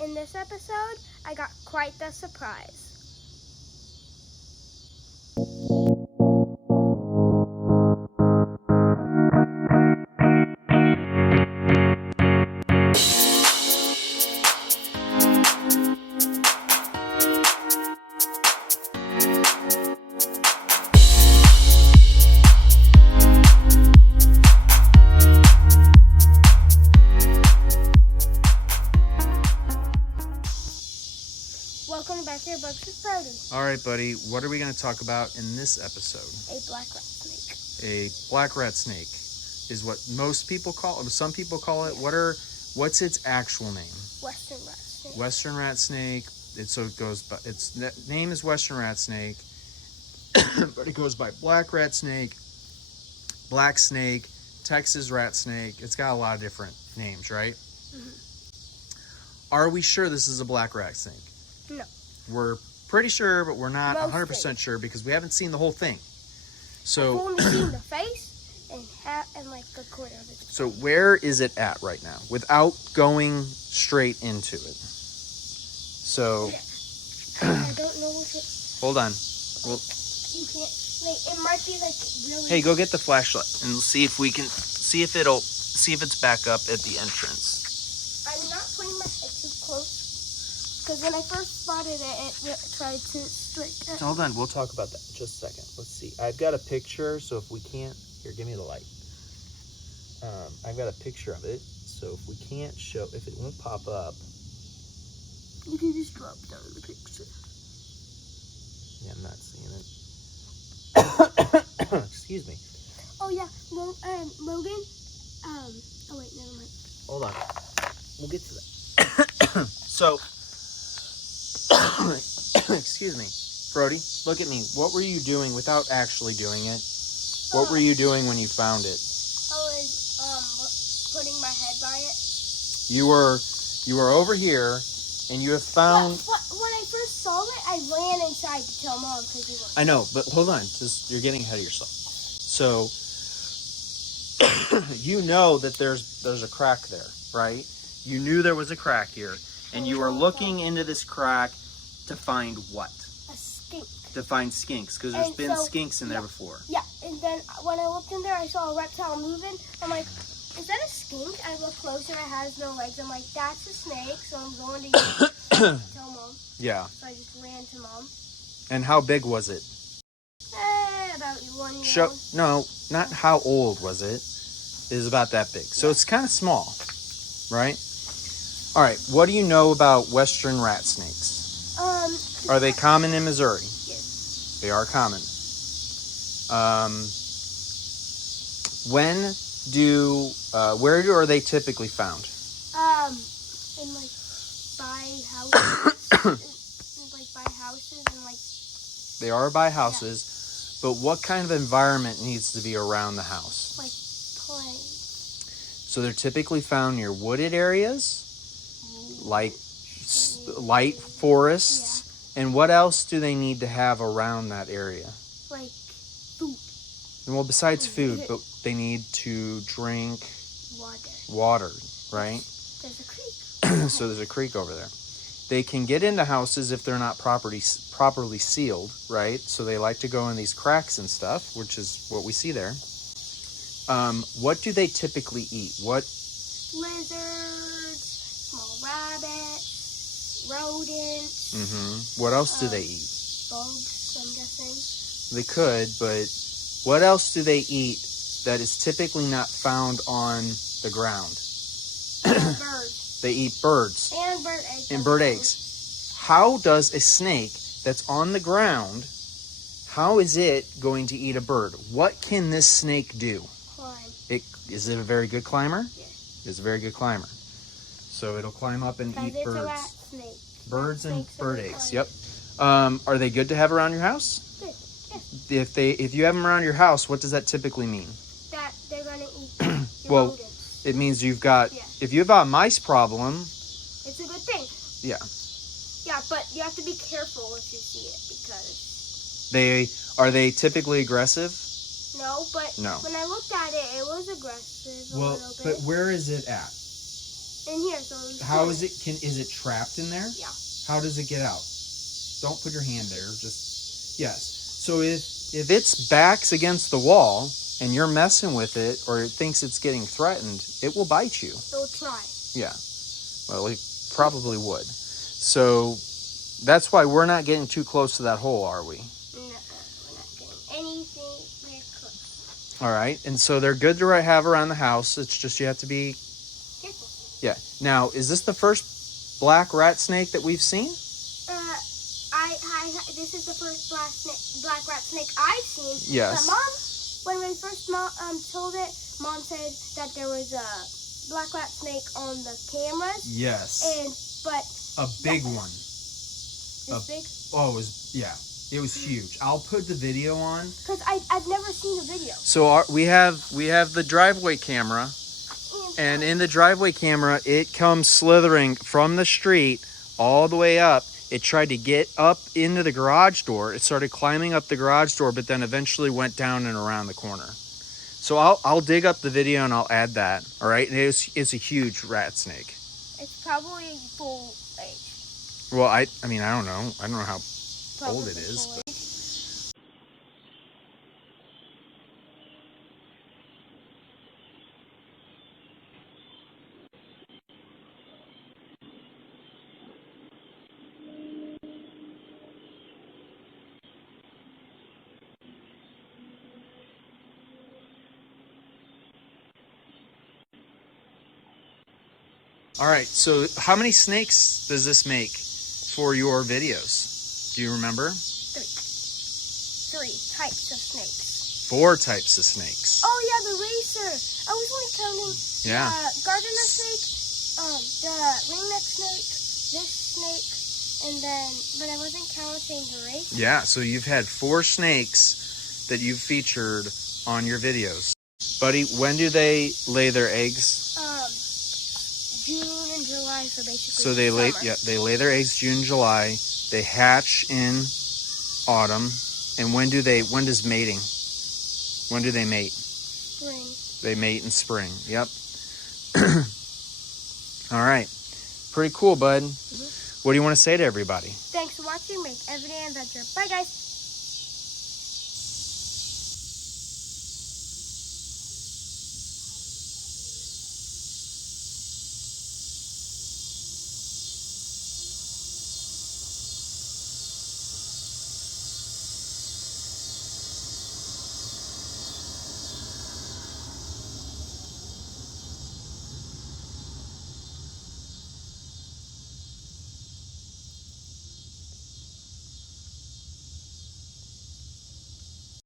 in this episode, I got quite the surprise. Welcome back to your Books with Brody. All right, buddy. What are we going to talk about in this episode? A black rat snake. A black rat snake is what most people call it. Some people call it. Yeah. What's its actual name? Western Ratsnake. Western Ratsnake. Its name is Western Ratsnake, but it goes by black rat snake, black snake, Texas rat snake. It's got a lot of different names, right? Mm-hmm. Are we sure this is a black rat snake? No. We're pretty sure, but we're not Mostly. 100% sure because we haven't seen the whole thing. So I've only seen the face and like a quarter of it. So where is it at right now without going straight into it? So I don't know if it. hold on. Well, You can't. Like, it might be like really. hey, go get the flashlight and see if it's back up at the entrance. I'm not putting my head too close because when I first spotted it tried to strike it. Hold on, we'll talk about that in just a second. Let's see. I've got a picture, so if we can't, here, give me the light. I've got a picture of it, so if we can't show, if it won't pop up. You can just drop down the picture. Yeah, I'm not seeing it. Excuse me. Oh yeah, Logan. Oh wait, never mind. Hold on. We'll get to that. So, excuse me. Brody, look at me. What were you doing without actually doing it? What were you doing when you found it? I was putting my head by it. You were over here, and you have found... But when I first saw it, I ran inside to tell Mom because he was... I know, but hold on. You're getting ahead of yourself. So, you know that there's a crack there, right? You knew there was a crack here, and you were looking into this crack to find what? A skink. To find skinks, because there's been skinks in there before. Yeah, and then when I looked in there, I saw a reptile moving. I'm like, is that a skink? I looked closer, it has no legs. I'm like, that's a snake, so I'm going to tell Mom. Yeah. So I just ran to Mom. And how big was it? About 1 year old. No, not how old was it. It was about that big. So it's kind of small, right? All right, what do you know about Western rat snakes? Are they common in Missouri? Yes. They are common. Where are they typically found? In like by houses. By houses and like. They are by houses, but what kind of environment needs to be around the house? Like plains. So they're typically found near wooded areas, like light forests. Yeah. And what else do they need to have around that area? Like food. Well, besides food, but they need to drink water, right? There's a creek. So there's a creek over there. They can get into houses if they're not properly sealed, right? So they like to go in these cracks and stuff, which is what we see there. What do they typically eat? Lizards, small rabbits, rodents. Mm-hmm. What else do they eat? Bugs, I'm guessing. They could, but what else do they eat that is typically not found on the ground? Birds. They eat birds. And bird eggs. And bird eggs. How does a snake that's on the ground, how is it going to eat a bird? What can this snake do? Climb. Is it a very good climber? Yes. It's a very good climber. So it'll climb up and eat It's birds. a rat snake. Birds and bird eggs. Yep. Yep. Are they good to have around your house? Good. Yes. If you have them around your house, what does that typically mean? That they're gonna eat your Well, rodents. it means you've got. Yeah. If you have a mice problem. It's a good thing. Yeah. Yeah, but you have to be careful if you see it because. Are they typically aggressive? No, but No. when I looked at it, it was aggressive a little bit. But where is it at? in here. So how is it? Is it trapped in there? Yeah. How does it get out? Don't put your hand there. Just yes. So if its back's against the wall and you're messing with it, or it thinks it's getting threatened, it will bite you. It'll try. Yeah. Well, it probably would. So that's why we're not getting too close to that hole, are we? No, we're not getting anything very close. All right. And so they're good to have around the house. It's just you have to be Careful. Yeah. Now, is this the first black rat snake that we've seen? This is the first black rat snake I've seen. Yes. But Mom, when we first told it, Mom said that there was a black rat snake on the cameras. Yes. But a big one. This big? Oh, it was huge. I'll put the video on. Because I've never seen the video. So we have the driveway camera, and in the driveway camera, it comes slithering from the street all the way up. It tried to get up into the garage door. It started climbing up the garage door, but then eventually went down and around the corner. So I'll dig up the video and I'll add that. All right, and it's a huge rat snake. It's probably full age. Well, I mean I don't know. I don't know how Probably old it is. full But. age. All right, so how many snakes does this make for your videos? Do you remember? 3 types of snakes. 4 types of snakes. Oh yeah, the racer. I was only counting Yeah. gardener snake, the ringneck snake, this snake, and then, but I wasn't counting the racer. Yeah, so you've had 4 snakes that you've featured on your videos. Buddy, when do they lay their eggs? June and July, so basically So they lay summer. they lay their eggs June, July. They hatch in autumn. And when do they when do they mate? Spring. They mate in spring. Yep. All right. Pretty cool, bud. What do you want to say to everybody? Thanks for watching. Make everyday adventure. Bye, guys.